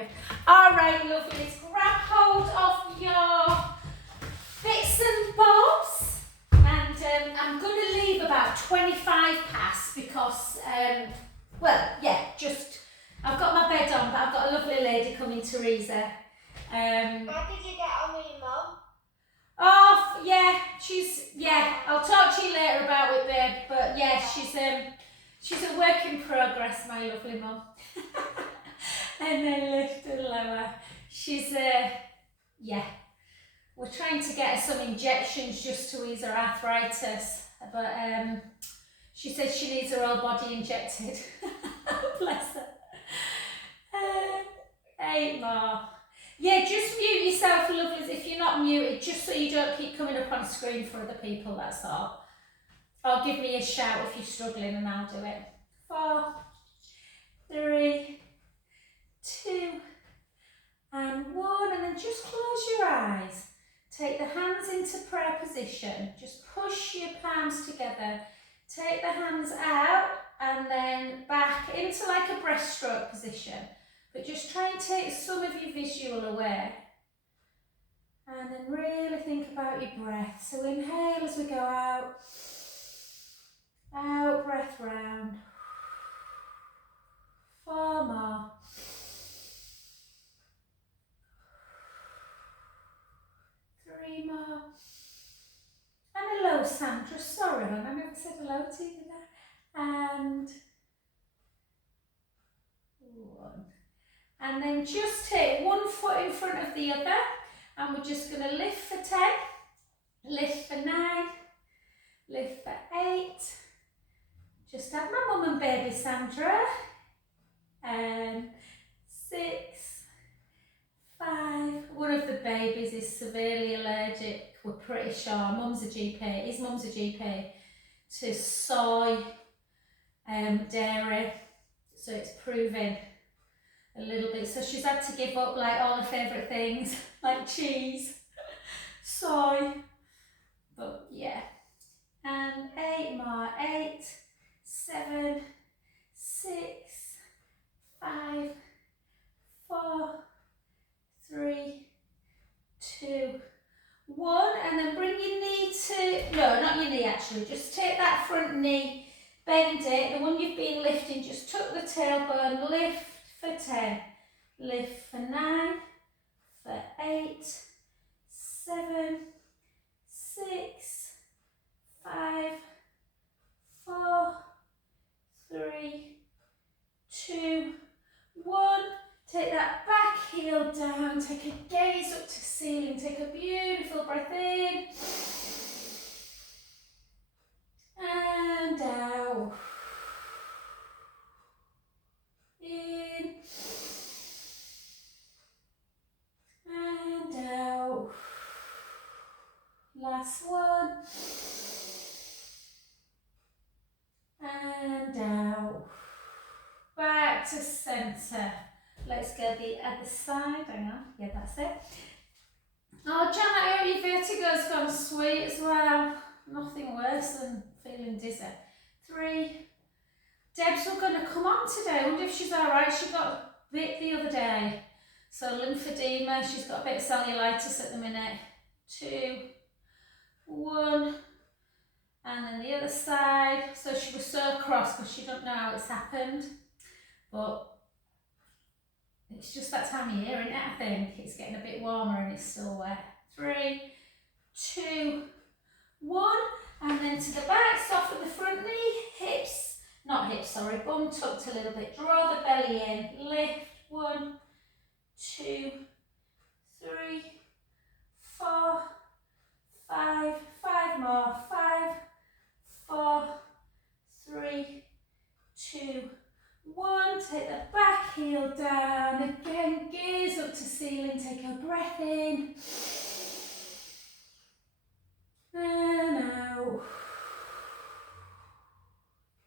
you. All right, lovelies, grab hold of your bits and bobs, and I'm going to leave about 25 past because, well, yeah, just, I've got my bed on, but I've got a lovely lady coming, Teresa. How did you get on with your mum? Oh, yeah, I'll talk to you later about it, babe, but yeah, she's a work in progress, my lovely mum. And then lift and lower. She's, yeah, we're trying to get her some injections just to ease her arthritis, but she says she needs her whole body injected. Bless her. 8 more. Yeah, just mute yourself, lovelies, if you're not muted, just so you don't keep coming up on screen for other people, that's all. Or give me a shout if you're struggling and I'll do it. 4, 3, 2, and 1, and then just close your eyes. Take the hands into prayer position. Just push your palms together. Take the hands out and then back into like a breaststroke position. But just try and take some of your visual away. And then really think about your breath. So inhale as we go out. Out, breath round. 4 more. 3 more. And hello, Sandra. Sorry, hon, I never said hello to you, did I? And 1. And then just take one foot in front of the other. And we're just going to lift for 10, lift for 9, lift for 8. Just have my mum and baby Sandra. 6, 5. One of the babies is severely allergic, we're pretty sure. Mum's a GP, his mum's a GP, to soy, dairy. So it's proving a little bit. So she's had to give up like all her favourite things, like cheese, soy. But yeah. And 8 more. 8, 7, 6, 5, 4, 3, 2, 1. And then bring your knee to, no, not your knee actually, just take that front knee, bend it, the one you've been lifting, just tuck the tailbone, lift for 10, lift for 9, for 8, 7, 6, 5, 4, 3, 2, 1. Take that back heel down, take a gaze up to ceiling, take a beautiful breath in and out. In and out. Last one. And out. Back to centre. Let's go the other side. Hang on. Yeah, that's it. Oh, Jan, I hope your vertigo's gone sweet as well. Nothing worse than feeling dizzy. 3. Deb's not going to come on today. I wonder if she's alright. She got bit the other day. So lymphedema. She's got a bit of cellulitis at the minute. 2, 1. And then the other side. So she was so cross because she don't know how it's happened. But it's just that time of year, isn't it? I think it's getting a bit warmer and it's still wet. 3, 2, 1. And then to the back, soften the front knee, bum tucked a little bit. Draw the belly in, lift. 1, 2, 3, 4, 5. 5 more. 5, 4, 3, 2, 1. Take the back heel down. Again, gaze up to ceiling. Take a breath in. And out.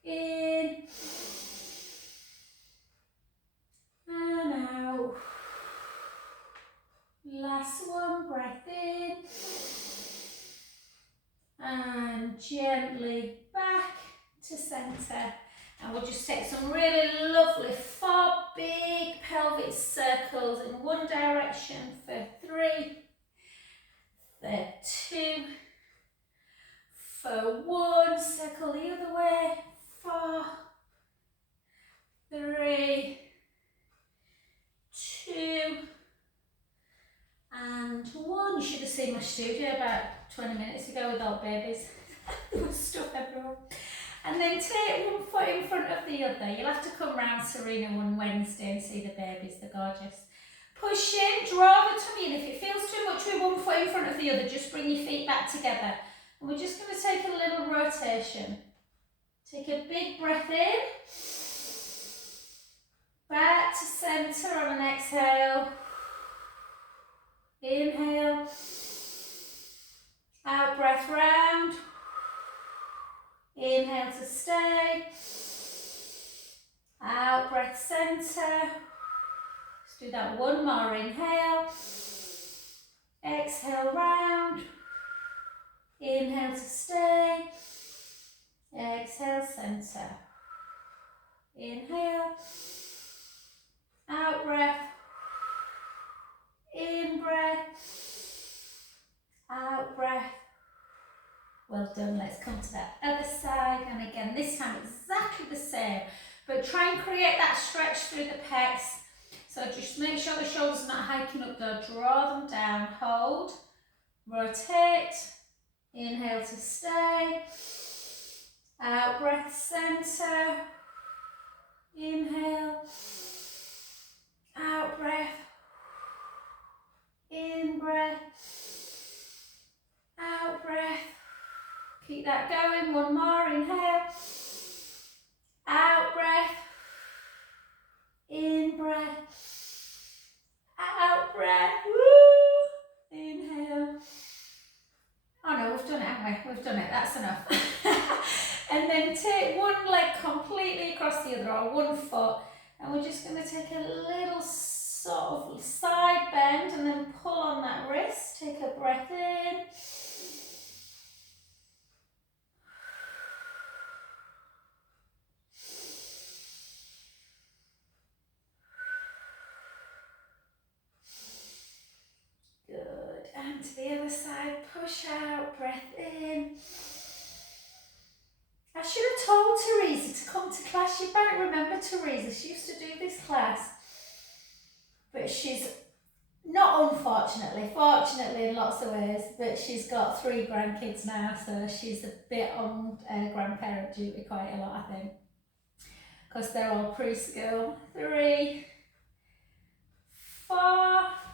In. And out. Last one, breath in. And gently back to centre. And we'll just take some really lovely 4 big pelvic circles in one direction for 3, for 2, for 1, circle the other way, 4, 3, 2, and 1. You should have seen my studio about 20 minutes ago with all babies. There was stuff everywhere. And then take one foot in front of the other. You'll have to come round Serena on Wednesday and see the babies, they're gorgeous. Push in, draw the tummy in. If it feels too much with one foot in front of the other, just bring your feet back together. And we're just going to take a little rotation. Take a big breath in. Back to centre on an exhale. Inhale. Out breath round. Inhale to stay. Out breath centre. Let's do that one more. Inhale. Exhale round. Inhale to stay. Exhale centre. Inhale. Out breath. In breath. Out breath. Well done. Let's come to that other side. And again, this time exactly the same. But try and create that stretch through the pecs. So just make sure the shoulders are not hiking up though. Draw them down. Hold. Rotate. Inhale to stay. Out breath centre. Inhale. Out breath. In breath. Out breath. Keep that going. One more. Inhale. Out breath. In breath. Out breath. Woo. Inhale. Oh no, we've done it, haven't we? We've done it. That's enough. And then take one leg completely across the other, or one foot. And we're just going to take a little sort of side bend and then pull on that wrist. Take a breath in. Good. And to the other side, push out, breath in. I should have told Teresa to come to class. You might remember Teresa. She used to do this class. But she's not unfortunately, fortunately in lots of ways, but she's got 3 grandkids now, so she's a bit on grandparent duty quite a lot, I think. Because they're all preschool. 3, 4,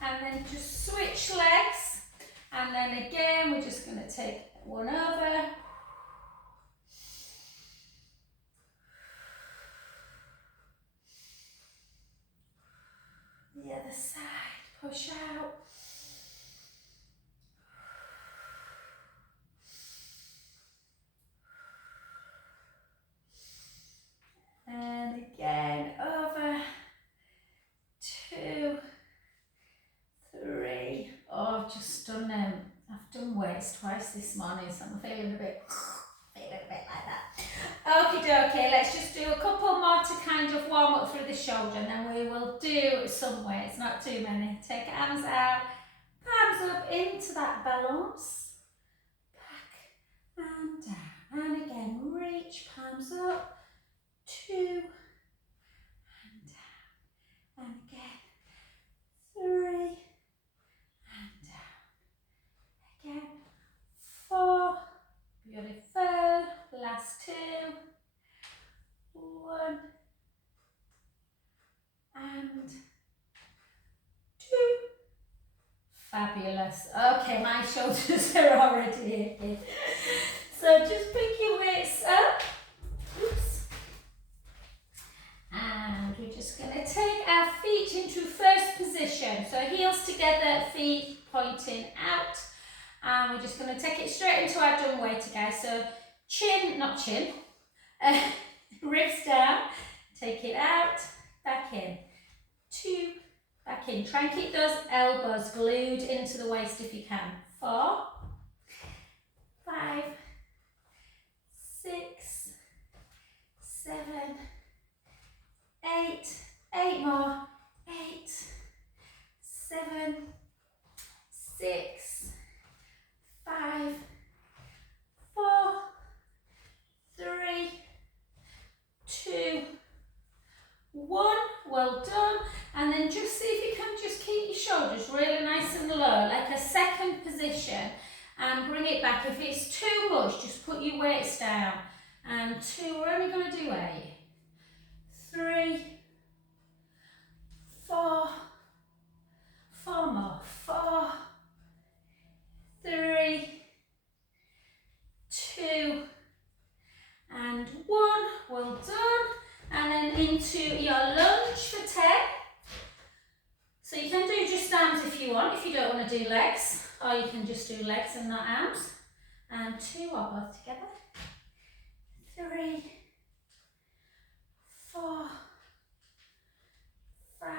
and then just switch legs. And then again, we're just going to take one over. The other side, push out. And again, over. 2, 3. Oh, I've just done I've done weights twice this morning, so I'm feeling a bit like that. Okie dokie, let's just do a couple more to kind of warm up through the shoulder, and then we will do some weights, not too many. Take arms out, palms up into that balance, back and down, and again reach, palms up, 2 and down, and again 3 and down, again 4, beautiful, last 2, 1 and 2. Fabulous. Okay, my shoulders are already aching. So just pick your weights up. Oops. And we're just going to take our feet into first position. So heels together, feet pointing out. And we're just going to take it straight into our dumb waiter, guys. So ribs down, take it out, back in, 2, back in. Try and keep those elbows glued into the waist if you can. 4, 5, 6, 7, 8, 8 more. 8, 7, 6, 5, 4, 3, 2, 1. Well done. And then just see if you can just keep your shoulders really nice and low, like a second position, and bring it back. If it's too much, just put your weights down. And 2, we're only going to do 8. 3, 4, 4 more. 4, 3, 2, and 1. Well done. And then into your lunge for 10. So you can do just arms if you want, if you don't want to do legs, or you can just do legs and not arms. And 2 or both together. 3, 4, 5,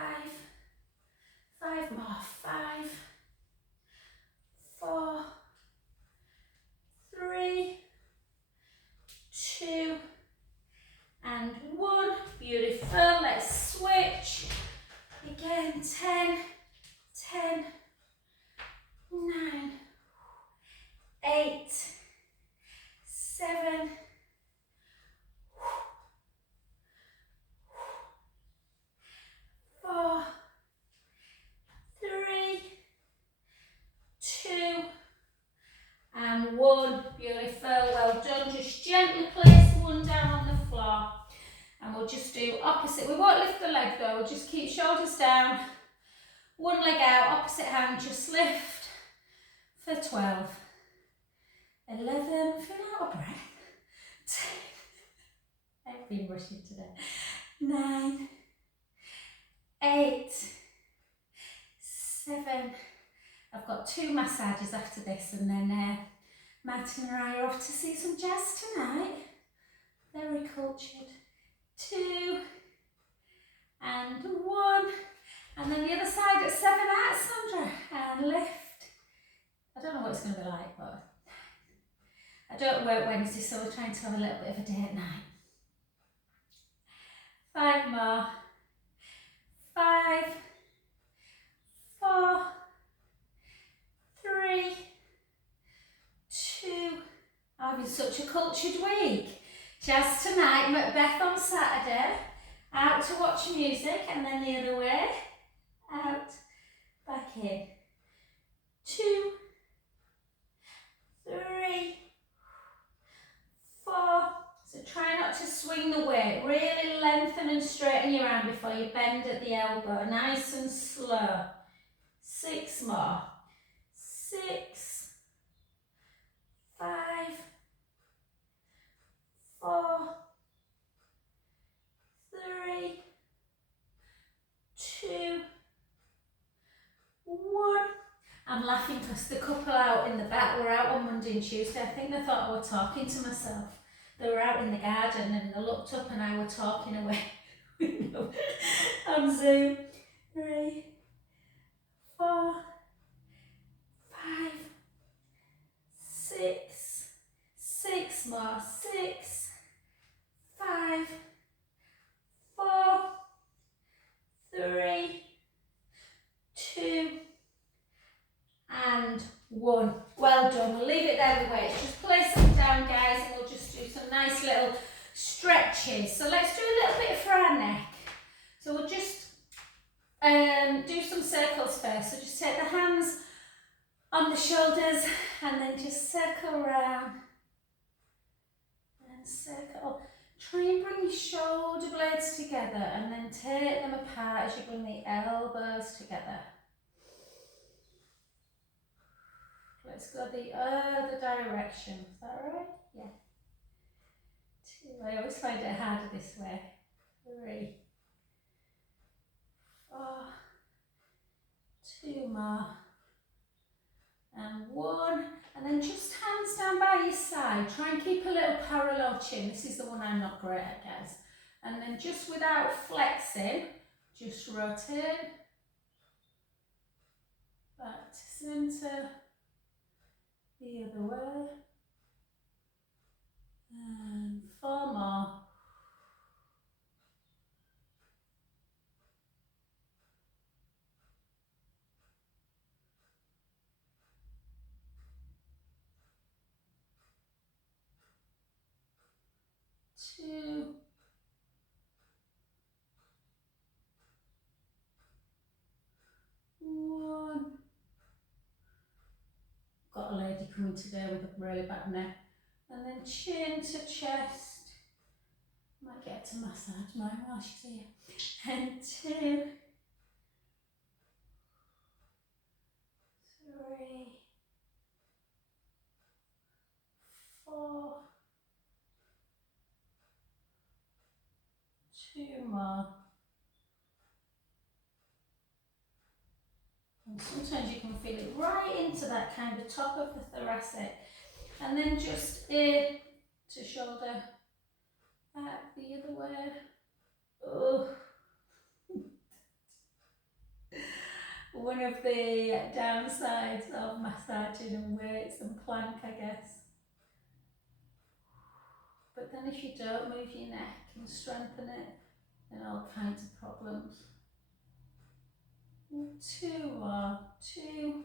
5 more. 5, 4, 3, 2, and 1. Beautiful. Let's switch. Again, 10, 10, 9, 8, 7, 4, 3, 2, and 1. Beautiful. Well done. Just gently place one down on the floor. And we'll just do opposite. We won't lift the leg though. We'll just keep shoulders down. One leg out, opposite hand, just lift for 12. 11, feel out of breath. 10, I've been rushing today. 9, 8, 7. I've got 2 massages after this, and then Martin and I are off to see some jazz tonight. Very cultured. 2, and 1. And then the other side at 7 out, Sandra, and lift. I don't know what it's going to be like, but I don't work Wednesday, so we're trying to have a little bit of a day at night. 5 more. 5, 4, 3, 2. I'm having such a cultured week. Jazz tonight, Macbeth on Saturday. Out to watch music, and then the other way. Out, back in. 2, 3, 4. So try not to swing the weight. Really lengthen and straighten your arm before you bend at the elbow. Nice and slow. 6 more. 6, 5, 4, 3, 2, 1. I'm laughing because the couple out in the back were out on Monday and Tuesday. I think they thought I was talking to myself. They were out in the garden and they looked up and I was talking away on Zoom. 3, 4, 5, 6, 6 more. 6, 5, 4, 3, 2, and 1. Well done. We'll leave it there with weights. Just place them down, guys, and we'll just do some nice little stretches. So let's do a little bit for our neck. So we'll just do some circles first. So just take the hands on the shoulders and then just circle around and circle. Try and bring your shoulder blades together and then take them apart as you bring the elbows together. Let's go the other direction. Is that right? Yeah. 2. I always find it harder this way. 3, 4, 2 more. And 1. And then just hands down by your side. Try and keep a little parallel chin. This is the one I'm not great at, guys. And then just without flexing, just rotate. Back to centre. The other way. And 4 more. 2, 1. Got a lady coming today with a really bad neck. And then chin to chest. Might get to massage mine while she's here. And 2, 3, 4, 2 more. And sometimes you can feel it right into that kind of top of the thoracic. And then just ear to shoulder, back the other way. Oh. One of the downsides of massaging and weights and plank, I guess. But then if you don't move your neck and strengthen it, then all kinds of problems. 2 more, 2,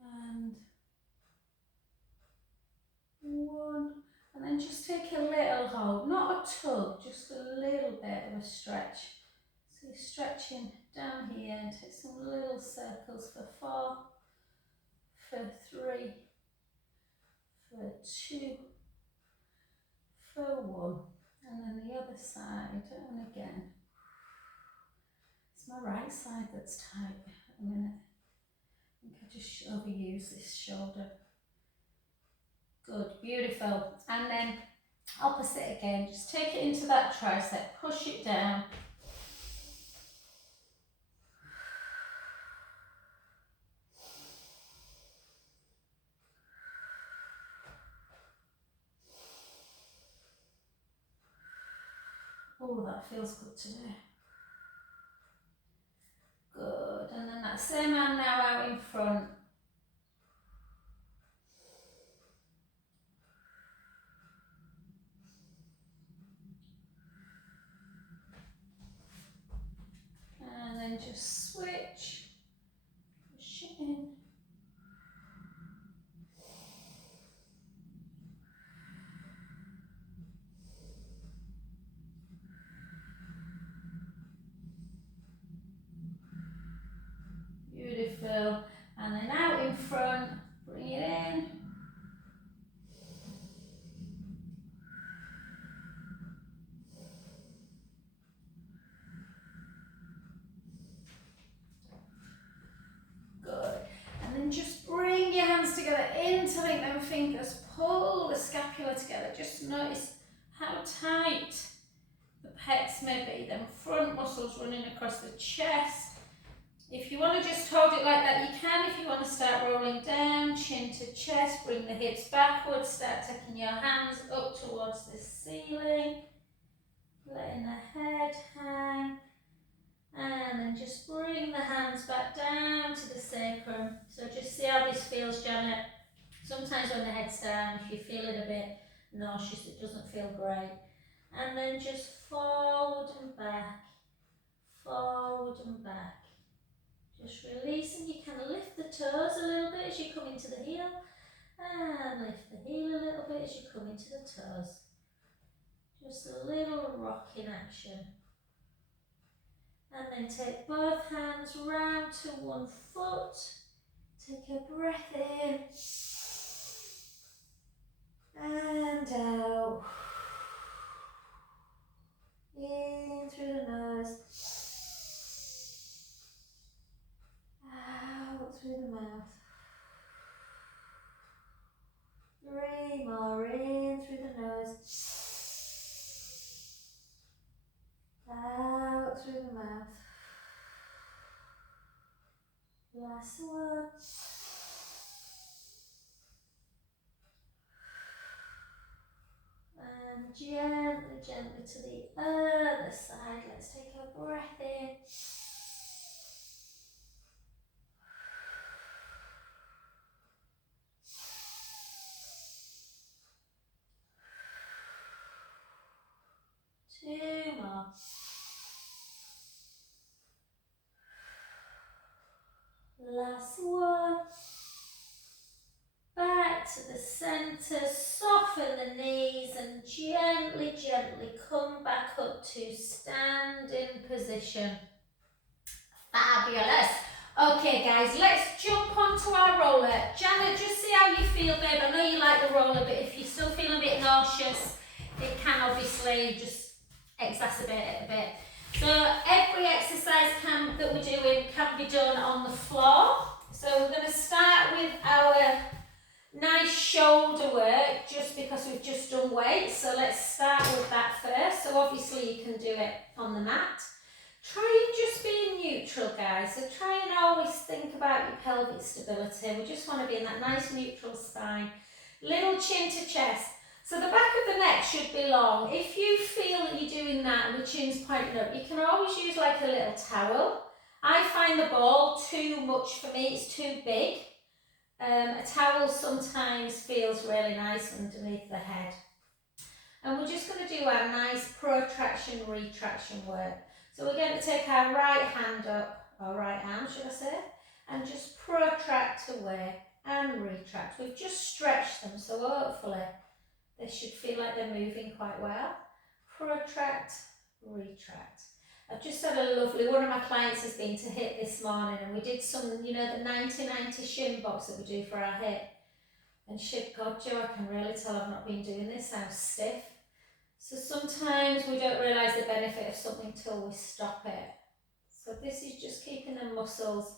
and 1. And then just take a little hold, not a tug, just a little bit of a stretch. So you're stretching down here and take some little circles for 4, for 3, for 2, for 1. And then the other side, and again. It's my right side that's tight at the minute. I think I just overuse this shoulder. Good, beautiful. And then opposite again, just take it into that tricep, push it down. Oh, that feels good today. Good, and then that same arm now out in front. And then just switch, push it in. Beautiful, and then out in front, bring it in. Good. And then just bring your hands together, interlink them fingers, pull the scapula together. Just notice how tight the pecs may be, them front muscles running across the chest. If you want to just hold it like that, you can. If you want to start rolling down, chin to chest, bring the hips backwards, start taking your hands up towards the ceiling, letting the head hang. And then just bring the hands back down to the sacrum. So just see how this feels, Janet. Sometimes when the head's down, if you're feeling a bit nauseous, it doesn't feel great. And then just forward and back, forward and back. Just releasing. You can lift the toes a little bit as you come into the heel. And lift the heel a little bit as you come into the toes. Just a little rocking action. And then take both hands round to one foot. Take a breath in. And out. In through the nose. Out through the mouth. 3 more. In through the nose. Out through the mouth. Last one. And gently, gently to the other side. Let's take a breath in. Two more. Last one. Back to the centre, soften the knees and gently, gently come back up to standing position. Fabulous. Okay guys, let's jump onto our roller. Janet, just see how you feel, babe. I know you like the roller, but if you're still feeling a bit nauseous, it can obviously just exacerbate it a bit. So every exercise that we're doing can be done on the floor. So we're going to start with our nice shoulder work, just because we've just done weights. So let's start with that first. So obviously you can do it on the mat. Try and just be neutral, guys. So try and always think about your pelvic stability. We just want to be in that nice neutral spine. Little chin to chest. So the back of the neck should be long. If you feel that you're doing that and the chin's pointing up, you can always use like a little towel. I find the ball too much for me, it's too big. A towel sometimes feels really nice underneath the head. And we're just going to do our nice protraction, retraction work. So we're going to take our right hand up, or right arm should I say, and just protract away and retract. We've just stretched them, so hopefully they should feel like they're moving quite well. Protract, retract. I've just had a lovely, one of my clients has been to HIIT this morning, and we did some, you know, the 90-90 shin box that we do for our HIIT. And shit, God, Joe, I can really tell I've not been doing this, I'm stiff. So sometimes we don't realise the benefit of something till we stop it. So this is just keeping the muscles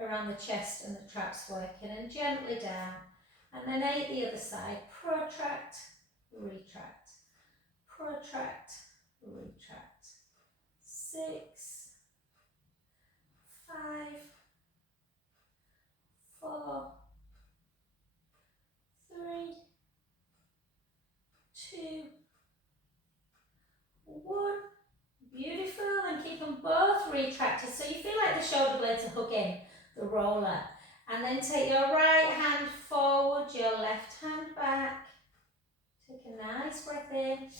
around the chest and the traps working, and gently down. And then the other side, protract, retract, protract, retract. 6, 5, 4, 3, 2, 1. Beautiful, and keep them both retracted so you feel like the shoulder blades are hugging the roller. And then take your right hand forward, your left hand back. Take a nice breath in.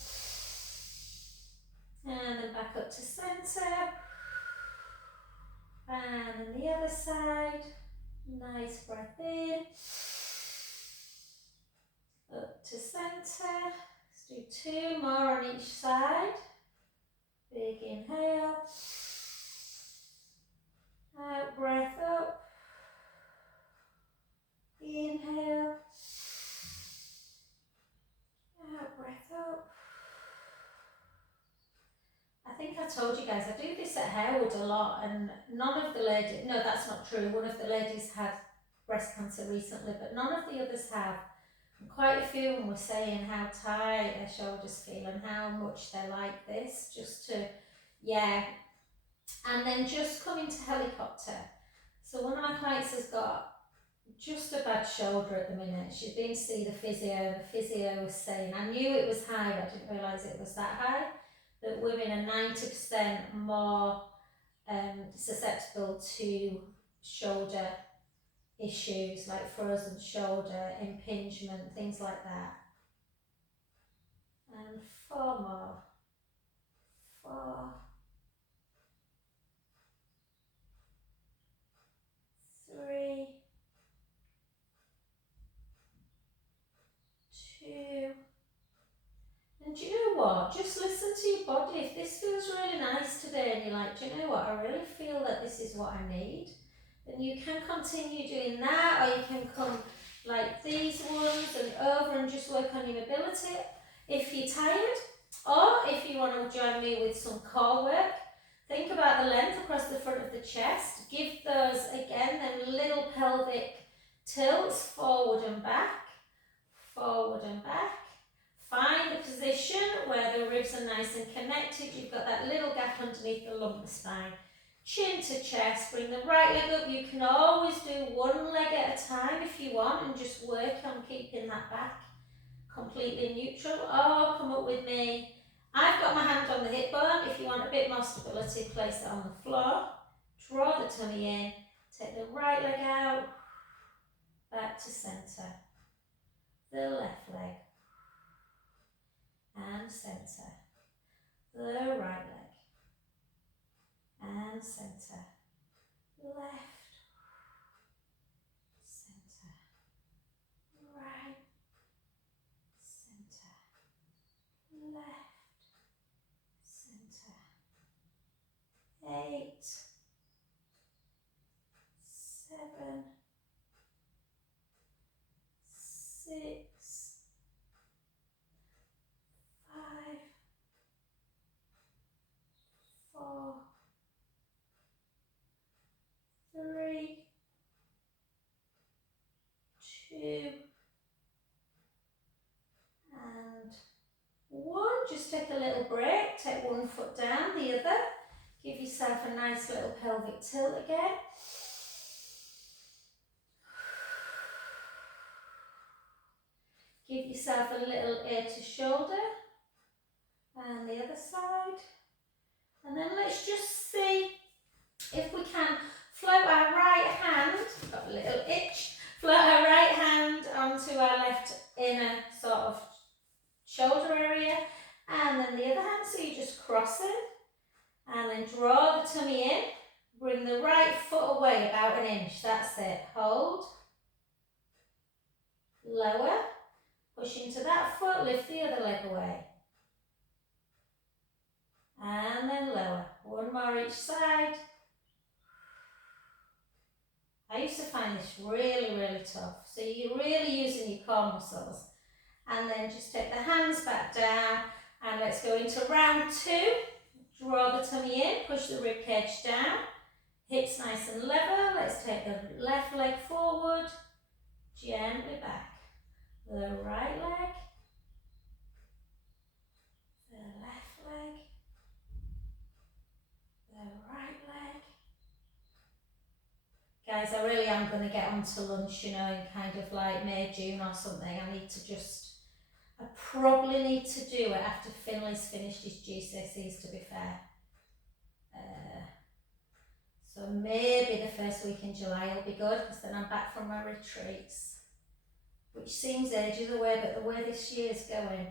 And then back up to centre. And then the other side. Nice breath in. Up to centre. Let's do 2 more on each side. Big inhale. Out, breath up. Inhale. Out, breath up. I think I told you guys, I do this at Harewood a lot, and none of the ladies, no, that's not true. One of the ladies had breast cancer recently, but none of the others have. And quite a few of them were saying how tight their shoulders feel and how much they like this, just to, yeah. And then just come into helicopter. So one of my clients has got just a bad shoulder at the minute. She's been to see the physio, and the physio was saying, I knew it was high, but I didn't realise it was that high, that women are 90% more susceptible to shoulder issues like frozen shoulder, impingement, things like that. And 4 more. 4, 3, 2. And do you know what? Just listen to your body. If this feels really nice today and you're like, do you know what? I really feel that this is what I need, then you can continue doing that, or you can come like these ones and over and just work on your mobility if you're tired, or if you want to join me with some core work. Think about the length across the front of the chest. Give those, again, them little pelvic tilts forward and back, forward and back. Find the position where the ribs are nice and connected. You've got that little gap underneath the lumbar spine. Chin to chest, bring the right leg up. You can always do one leg at a time if you want and just work on keeping that back completely neutral. Or come up with me. I've got my hand on the hip bone. If you want a bit more stability, place it on the floor. Draw the tummy in. Take the right leg out. Back to centre. The left leg. And centre. The right leg. And centre. Left. Centre. Right. 2, and 1. Just take a little break, take one foot down, the other. Give yourself a nice little pelvic tilt again. Give yourself a little ear to shoulder, and the other side. And then let's just see if we can float our right hand, got a little itch, float our right hand onto our left inner sort of shoulder area, and then the other hand, so you just cross it, and then draw the tummy in, bring the right foot away about an inch, that's it, hold, lower, push into that foot, lift the other leg away, and then lower, one more each side. I used to find this really, really tough. So you're really using your core muscles. And then just take the hands back down and let's go into round 2. Draw the tummy in, push the rib cage down. Hips nice and level. Let's take the left leg forward, gently back. The right leg, the left leg, the right leg. Guys, I really am going to get on to lunch, you know, in kind of like May, June or something. I probably need to do it after Finley's finished his GCSEs, to be fair. So maybe the first week in July will be good, because then I'm back from my retreats, which seems ages away, but the way this year's going,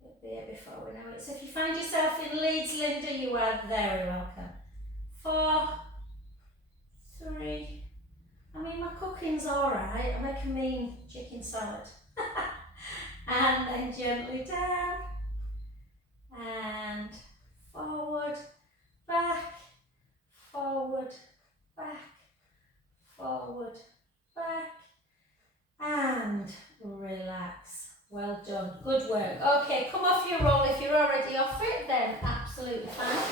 it'll be here before we know it. So if you find yourself in Leeds, Linda, you are very welcome. 4, 3, I mean, my cooking's alright, I make a mean chicken salad. And then gently down, and forward, back, forward, back, forward, back, and relax. Well done, good work. Okay, come off your roll. If you're already off it, then absolutely fine.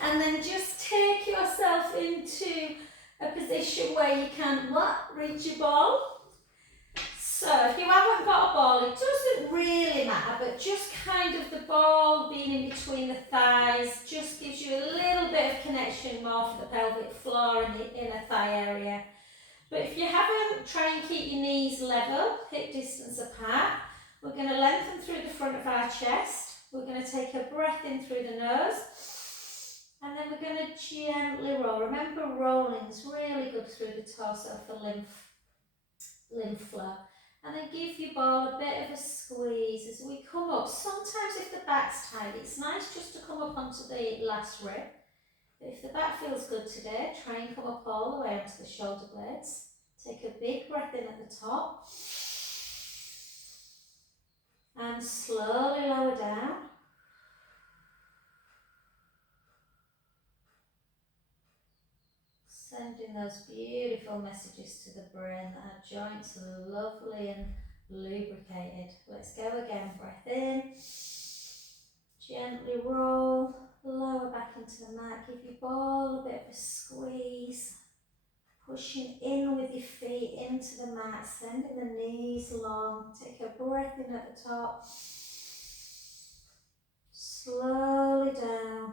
And then just take yourself into a position where you can reach your ball. So if you haven't got a ball, it doesn't really matter, but just kind of the ball being in between the thighs just gives you a little bit of connection more for the pelvic floor and the inner thigh area. But if you haven't, try and keep your knees level, hip distance apart. We're going to lengthen through the front of our chest. We're going to take a breath in through the nose. And then we're going to gently roll. Remember, rolling's really good through the torso for lymph flow. And then give your ball a bit of a squeeze as we come up. Sometimes if the back's tight, it's nice just to come up onto the last rib. But if the back feels good today, try and come up all the way onto the shoulder blades. Take a big breath in at the top. And slowly lower down. Sending those beautiful messages to the brain that our joints are lovely and lubricated. Let's go again. Breath in. Gently roll. Lower back into the mat. Give your ball a bit of a squeeze. Pushing in with your feet into the mat. Sending the knees long. Take a breath in at the top. Slowly down.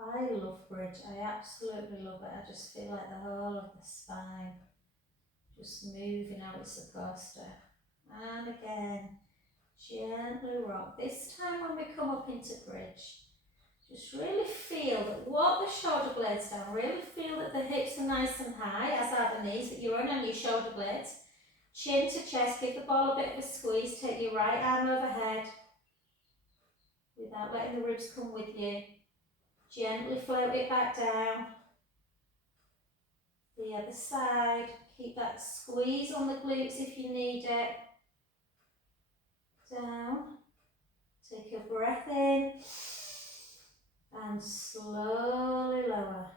I love bridge, I absolutely love it. I just feel like the whole of the spine just moving how it's supposed to. And again, gently rock. This time when we come up into bridge, just really feel that walk the shoulder blades down, really feel that the hips are nice and high, as are the knees, but you're on your shoulder blades. Chin to chest, give the ball a bit of a squeeze, take your right arm overhead without letting the ribs come with you. Gently float it back down. The other side. Keep that squeeze on the glutes if you need it. Down. Take a breath in. And slowly lower.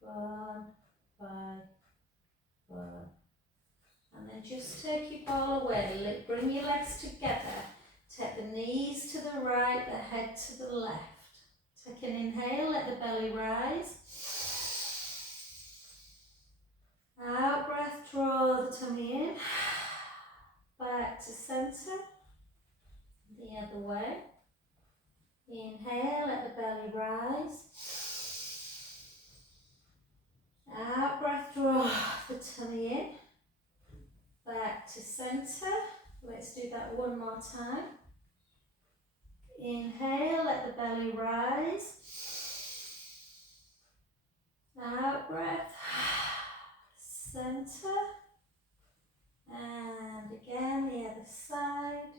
One by one. And then just take your ball away. Bring your legs together. Take the knees to the right, the head to the left. Take an inhale, let the belly rise. Out breath, draw the way. Inhale, let the belly rise. Out breath, draw the tummy in. Back to centre. Let's do that one more time. Inhale, let the belly rise. Out breath. Centre. And again, the other side.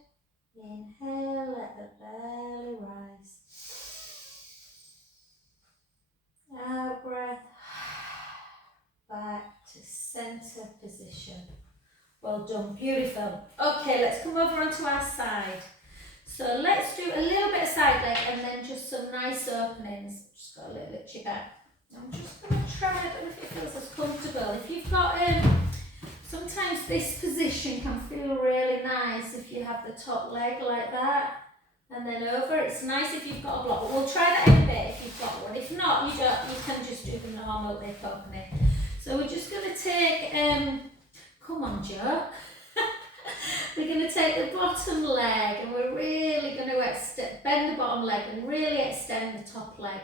Inhale, let the belly rise. Out breath. Back to centre position. Well done, beautiful. Okay, let's come over onto our side. So let's do a little bit of side leg and then just some nice openings. Just got a little itchy back. I'm just going to try, I don't know if it feels as comfortable. If you've got, sometimes this position can feel really nice if you have the top leg like that and then over. It's nice if you've got a block, but we'll try that in a bit if you've got one. If not, you can just do the normal leg opening. So we're just going to take, come on Joe. We're going to take the bottom leg and we're really going to bend the bottom leg and really extend the top leg.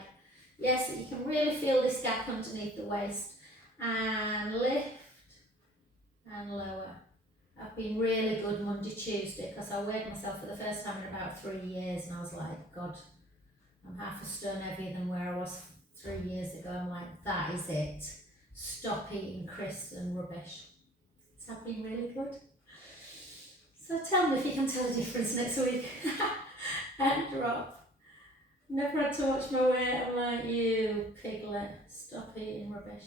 Yes, so you can really feel this gap underneath the waist. And lift and lower. I've been really good Monday, Tuesday because I weighed myself for the first time in about 3 years and I was like, God, I'm half a stone heavier than where I was 3 years ago. I'm like, that is it. Stop eating crisps and rubbish. So I've been really good. So tell me if you can tell a difference next week. And drop. Never had to watch my weight. I'm like, you piglet, stop eating rubbish.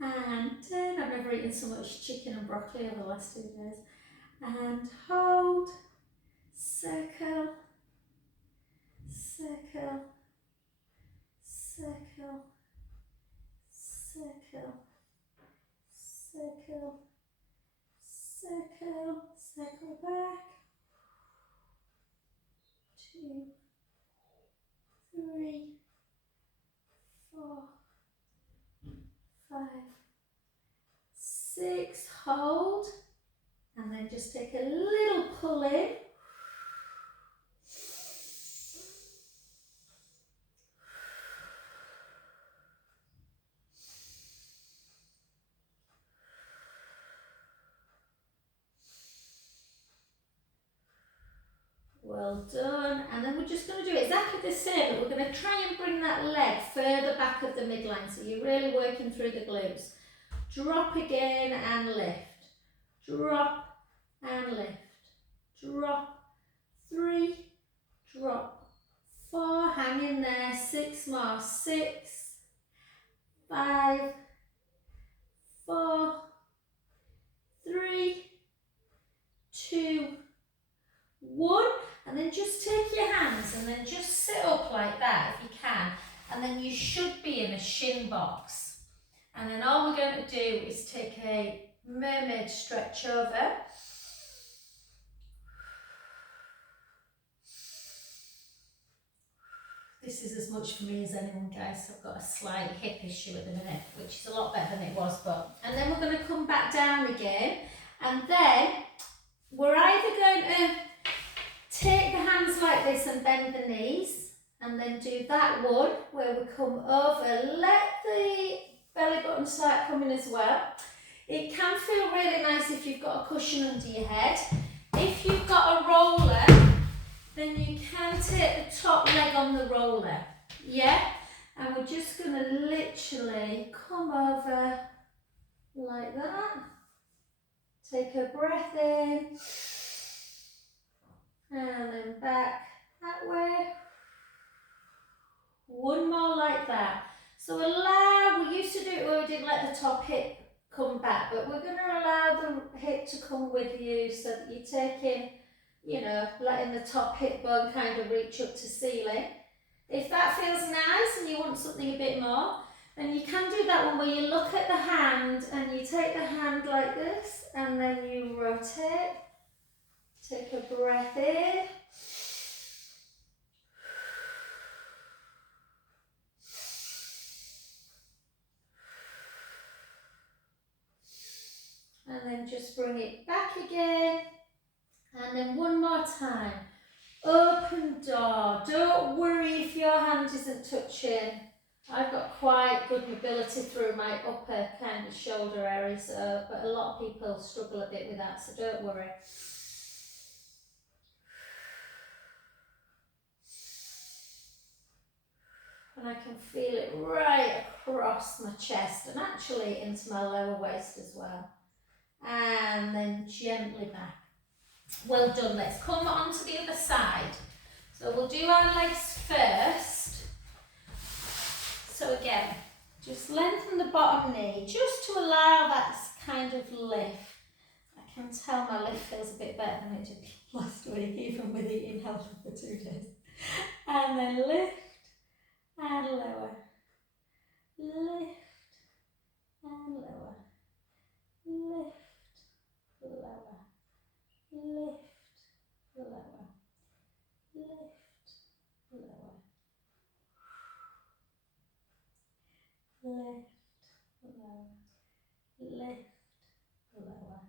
And 10. I've never eaten so much chicken and broccoli over the last 2 days. And hold. Circle. Circle. Circle. Circle. Circle. Circle. Circle back. 2, 3, 4, 5, 6, hold, and then just take a little pull in. Well done, and then we're just going to do exactly the same, but we're going to try and bring that leg further back of the midline, so you're really working through the glutes. Drop again and lift. Drop and lift. Drop. 3, drop. 4, hang in there. 6 more. 6, 5, 4, 3, 2, 1. And then just take your hands and then just sit up like that if you can. And then you should be in a shin box. And then all we're going to do is take a mermaid stretch over. This is as much for me as anyone, guys. I've got a slight hip issue at the minute, which is a lot better than it was. And then we're going to come back down again. And then we're either going to take the hands like this and bend the knees. And then do that one where we come over. Let the belly button start coming as well. It can feel really nice if you've got a cushion under your head. If you've got a roller, then you can take the top leg on the roller, yeah? And we're just going to literally come over like that. Take a breath in. And then back that way. One more like that. So we used to do it where we didn't let the top hip come back, but we're going to allow the hip to come with you so that you're taking, you know, letting the top hip bone kind of reach up to ceiling. If that feels nice and you want something a bit more, then you can do that one where you look at the hand and you take the hand like this and then you rotate. Take a breath in. And then just bring it back again. And then one more time. Open door. Don't worry if your hand isn't touching. I've got quite good mobility through my upper kind of shoulder area, so, but a lot of people struggle a bit with that, so don't worry. And I can feel it right across my chest and actually into my lower waist as well. And then gently back. Well done. Let's come on to the other side. So we'll do our legs first. So again, just lengthen the bottom knee just to allow that kind of lift. I can tell my lift feels a bit better than it did last week, even with eating healthy for 2 days. And then lift and lower. Lift and lower. Lift, lower. Lift, lower. Lift, lower. Lift, lower. Lift, lower.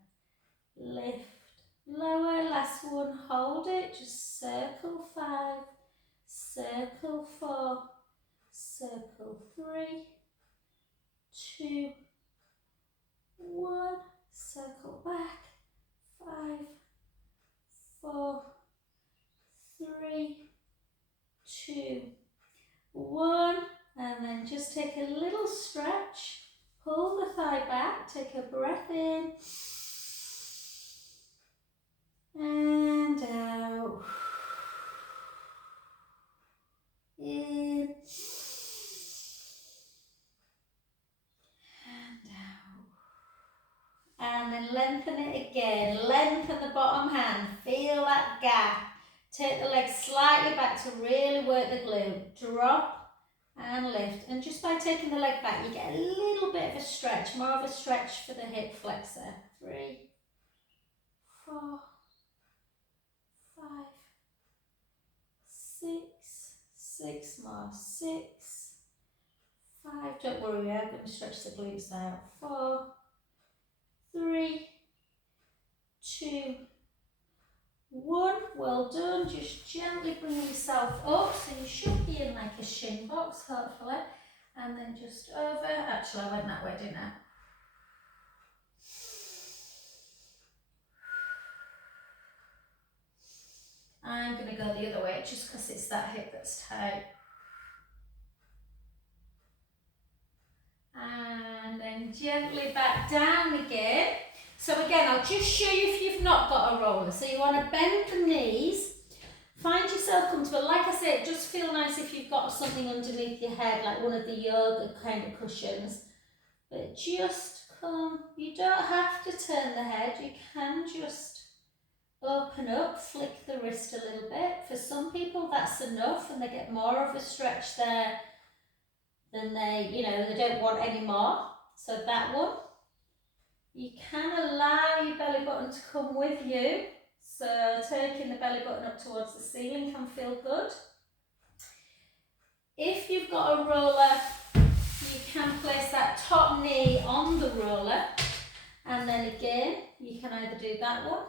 Lift, lower. Last one, hold it. Just circle 5, circle 4, circle 3, 2, 1. Circle back. 5, 4, 3, 2, 1. And then just take a little stretch. Pull the thigh back. Take a breath in. And out. In. And out. And then lengthen it again. Lengthen the bottom hand. Feel that gap. Take the legs slightly back to really work the glute. Drop and lift. And just by taking the leg back, you get a little bit of a stretch. More of a stretch for the hip flexor. 3, 4, 5, 6, 6 more. 6, 5. Don't worry, we are going to stretch the glutes out. 4, 3, 2, 1. Well done. Just gently bring yourself up. So you should be in like a shin box, hopefully. And then just over. Actually, I went that way, didn't I? I'm going to go the other way just because it's that hip that's tight. And then gently back down again. So again, I'll just show you if you've not got a roller. So you want to bend the knees, find yourself comfortable. Like I said, just feel nice if you've got something underneath your head, like one of the yoga kind of cushions. But just come, you don't have to turn the head, you can just open up, flick the wrist a little bit. For some people that's enough and they get more of a stretch there than they, they don't want any more. So that one. You can allow your belly button to come with you. So taking the belly button up towards the ceiling can feel good. If you've got a roller, you can place that top knee on the roller. And then again, you can either do that one.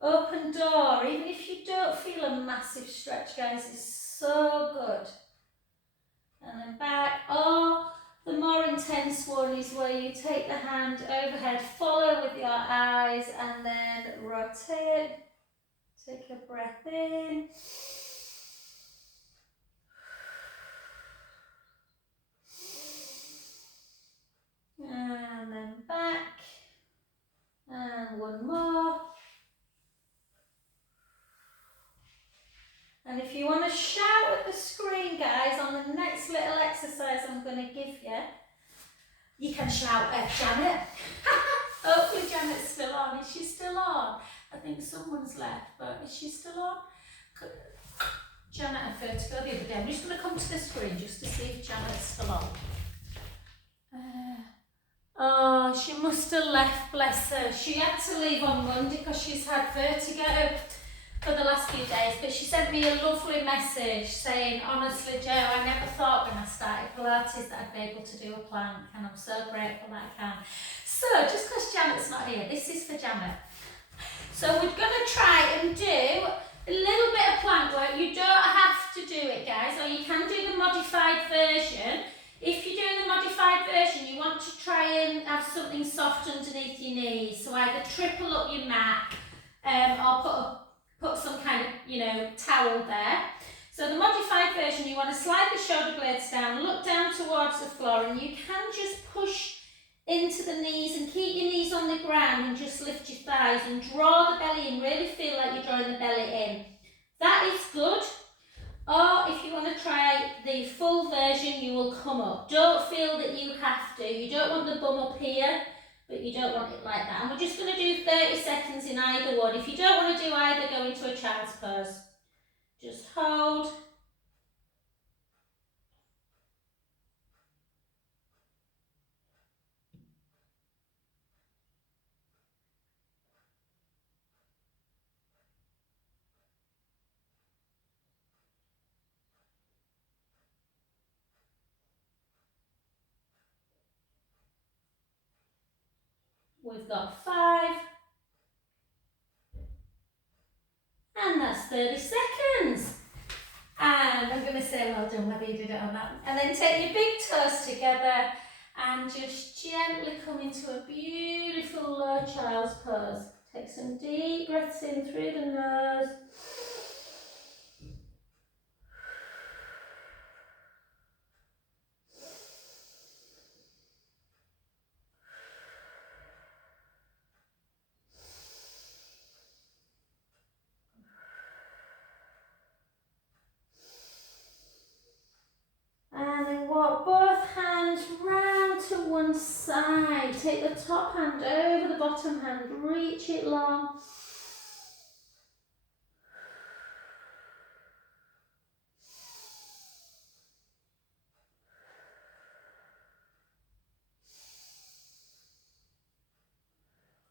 Open door, even if you don't feel a massive stretch, guys, is so good. And then back, or the more intense one is where you take the hand overhead, follow with your eyes, and then rotate. Take a breath in. And then back. And one more. And if you want to shout at the screen, guys, on the next little exercise I'm going to give you, you can shout at Janet. Hopefully Janet's still on. Is she still on? I think someone's left, but is she still on? Janet had vertigo the other day. I'm just going to come to the screen just to see if Janet's still on. Oh, she must have left, bless her. She had to leave on Monday because she's had vertigo for the last few days, but she sent me a lovely message saying, honestly Jo, I never thought when I started Pilates that I'd be able to do a plank, and I'm so grateful that I can. So just because Janet's not here, this is for Janet. So we're going to try and do a little bit of plank work. You don't have to do it, guys, or you can do the modified version. If you're doing the modified version, you want to try and have something soft underneath your knees. So either triple up your mat or put some kind of, towel there. So the modified version, you want to slide the shoulder blades down, look down towards the floor, and you can just push into the knees and keep your knees on the ground and just lift your thighs and draw the belly in. Really feel like you're drawing the belly in. That is good. Or if you want to try the full version, you will come up. Don't feel that you have to. You don't want the bum up here, but you don't want it like that. And we're just going to do 30 seconds in either one. If you don't want to do either, go into a child's pose. Just hold. We've got 5. And that's 30 seconds. And I'm going to say well done whether you did it or not. And then take your big toes together and just gently come into a beautiful low child's pose. Take some deep breaths in through the nose. And then walk both hands round to one side. Take the top hand over the bottom hand, reach it long.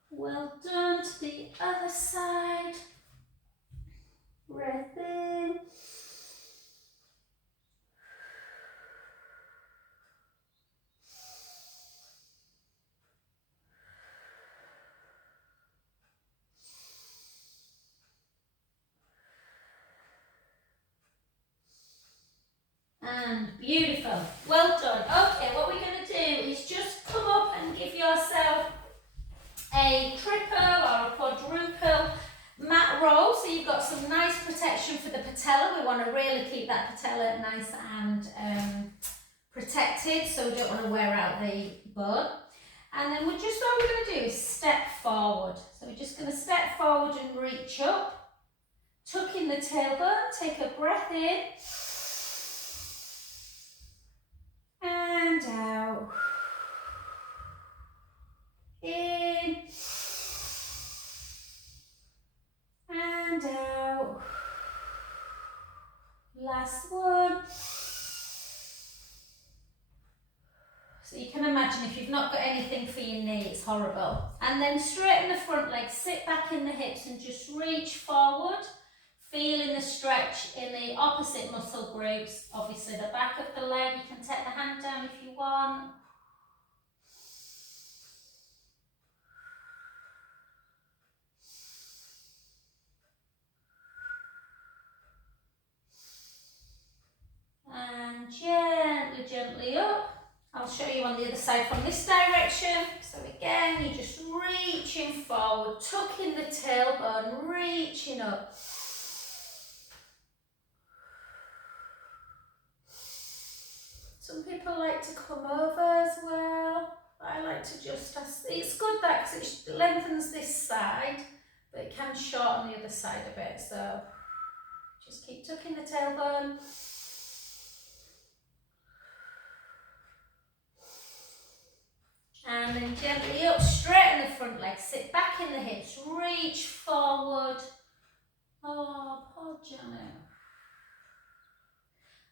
Well done. To the other side. Breath in. And beautiful. Well done. Okay, what we're going to do is just come up and give yourself a triple or a quadruple mat roll. So you've got some nice protection for the patella. We want to really keep that patella nice and protected, so we don't want to wear out the bone. And then what we're going to do is step forward. So we're just going to step forward and reach up. Tuck in the tailbone, take a breath in. And out. In. And out. Last one. So you can imagine if you've not got anything for your knee, it's horrible. And then straighten the front leg, sit back in the hips and just reach forward. Feeling the stretch in the opposite muscle groups. Obviously the back of the leg, you can take the hand down if you want. And gently, gently up. I'll show you on the other side from this direction. So again, you're just reaching forward, tucking the tailbone, reaching up. Some people like to come over as well. I like to just, it's good that because it lengthens this side, but it can shorten the other side a bit. So just keep tucking the tailbone. And then gently up, straighten the front leg, sit back in the hips, reach forward. Oh, poor Janet.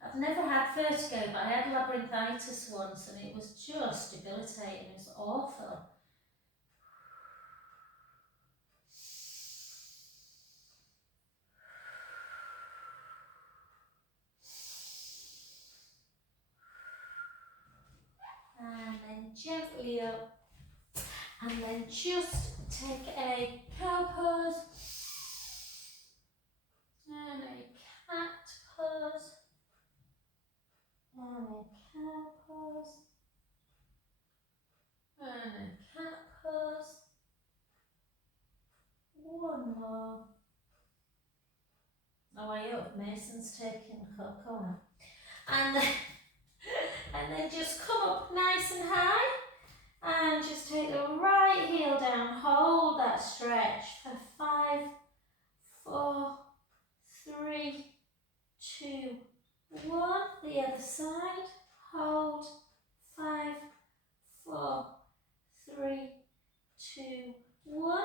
I've never had vertigo, but I had labyrinthitis once and it was just debilitating. It was awful. And then gently up. And then just take a cow pose. And a cow pose. And a cat pose. One more. Oh, I hope Mason's taking cocoa out. And then, and then just come up nice and high. And just take the right heel down. Hold that stretch for 5, 4, 3, 2, 1. The other side. Hold. 5, 4, 3, 2, 1.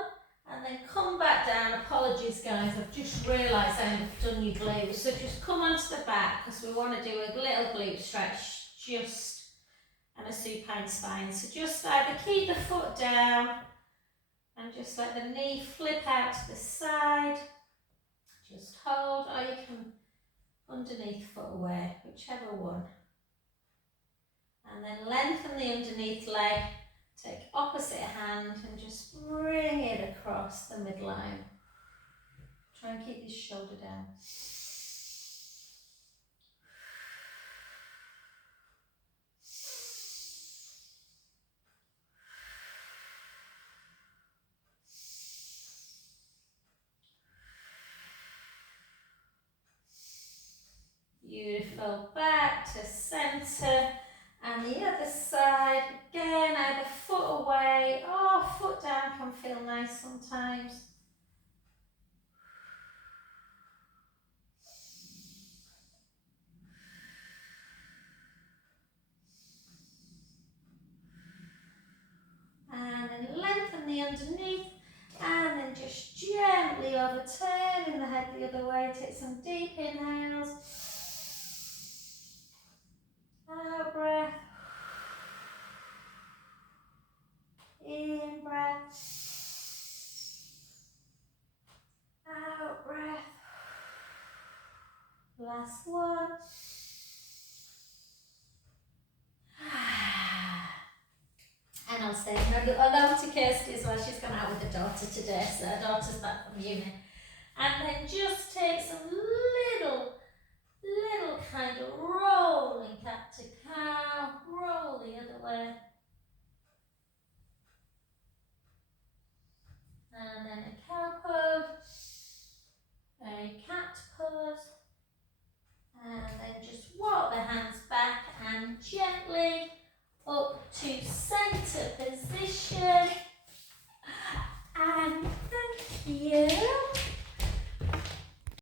And then come back down. Apologies guys, I've just realised I haven't done your glutes. So just come onto the back because we want to do a little glute stretch and a supine spine. So just either keep the foot down and just let the knee flip out to the side. Just hold, or you can underneath foot away, whichever one. And then lengthen the underneath leg. Take opposite hand and just bring it across the midline. Try and keep this shoulder down. Beautiful. Back to centre. And the other side, again, either foot away or foot down can feel nice sometimes. And then lengthen the underneath, and then just gently overturning the head the other way. Take some deep inhales. Out breath. In breath. Out breath. Last one. And I'll say hello to Kirsty as well. She's gone out with her daughter today, so her daughter's back from uni. And then just take some little kind of rolling cat to cow. Roll the other way. And then a cow pose, a cat pose, and then just walk the hands back and gently up to centre position. And thank you.